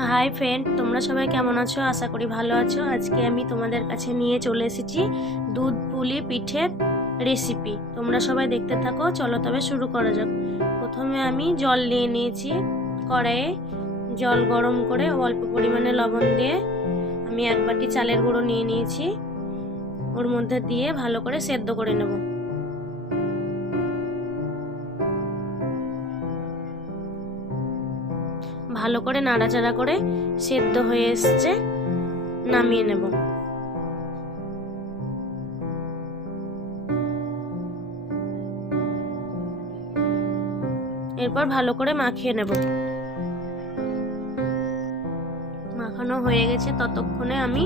Hi friend, তোমরা সবাই কেমন আছো? আশা করি ভালো আছো। আজকে আমি তোমাদের কাছে নিয়ে চলে এসেছি দুধ পুলি পিঠের রেসিপি। তোমরা সবাই দেখতে থাকো। চলো তবে শুরু করা যাক। প্রথমে আমি জল নিয়ে নিয়েছি। কড়াইয়ে জল গরম করে অল্প পরিমাণে লবণ দিয়ে আমি এক বাটি চালের গুঁড়ো নিয়ে নিয়েছি। ওর মধ্যে দিয়ে ভালো করে সেদ্ধ করে নেব। ভালো করে নাড়াচাড়া করে সেদ্ধ হয়ে এসছে, নামিয়ে নেব। এরপর ভালো করে মাখিয়ে নেব। মাখানো হয়ে গেছে, ততক্ষণে আমি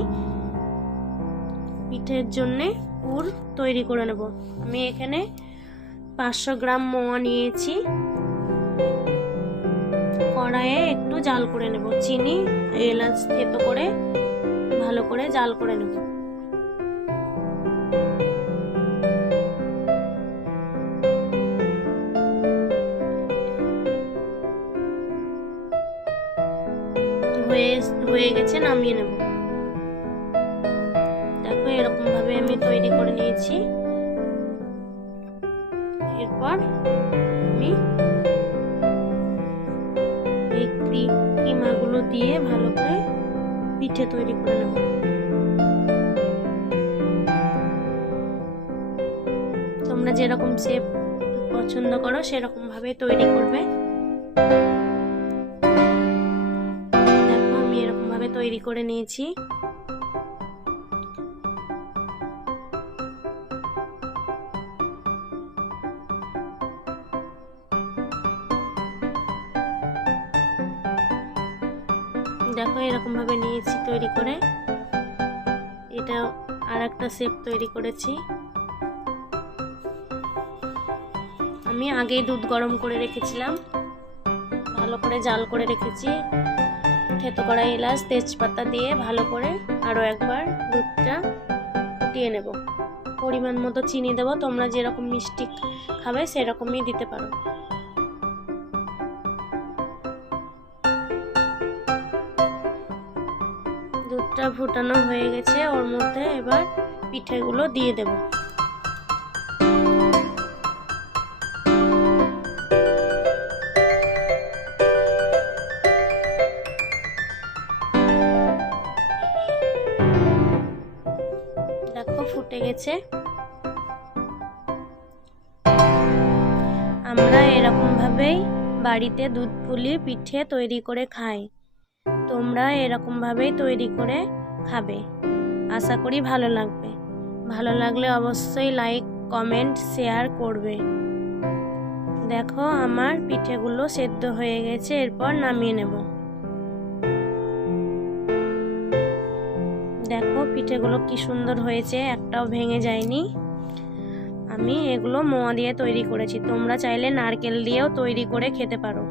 পিঠের জন্য পুর তৈরি করে নেব। আমি এখানে 500 গ্রাম মোয়া নিয়েছি। কড়াইয়ে একটু জাল করে নেব। চিনি এলাচ থেতো করে ভালো করে জাল করে নেব। হয়ে গেছে, নামিয়ে নেব। দেখো এরকম ভাবে আমি তৈরি করে নিয়েছি। এরপর আমি এই কিমাগুলো দিয়ে ভালো করে পিঠে তৈরি করে নেব। তোমরা যেরকম শেপ পছন্দ করো সেরকম ভাবে তৈরি করবে। দেখো আমি এরকম ভাবে তৈরি করে নিয়েছি। দেখো এরকম ভাবে নিয়েছি তৈরি করে। এটা আর একটা শেপ তৈরি করেছি। আমি আগেই দুধ গরম করে রেখেছিলাম, ভালো করে জাল করে রেখেছি। থেতো করা এলাচ তেজপাতা দিয়ে ভালো করে আরও একবার দুধটা ফুটিয়ে নেব। পরিমাণ মতো চিনি দেবো, তোমরা যেরকম মিষ্টি খাবে সেরকমই দিতে পারো। দুধটা ফুটানো হয়ে গেছে, ওর মধ্যে এবার পিঠেগুলো দিয়ে দেব। দেখো ফুটে গেছে। আমরা এরকম ভাবেই বাড়িতে দুধ পুলি পিঠে তৈরি করে খাই। তোমরা এরকম ভাবেই তৈরি করে খাবে। আশা করি ভালো লাগবে। ভালো লাগলে অবশ্যই লাইক কমেন্ট শেয়ার করবে। দেখো আমার পিঠেগুলো সেদ্ধ হয়ে গেছে, এরপর নামিয়ে নেব। দেখো পিঠেগুলো কি সুন্দর হয়েছে, একটাও ভেঙে যায়নি। আমি এগুলো মোয়া দিয়ে তৈরি করেছি। তোমরা চাইলে নারকেল দিয়েও তৈরি করে খেতে পারো।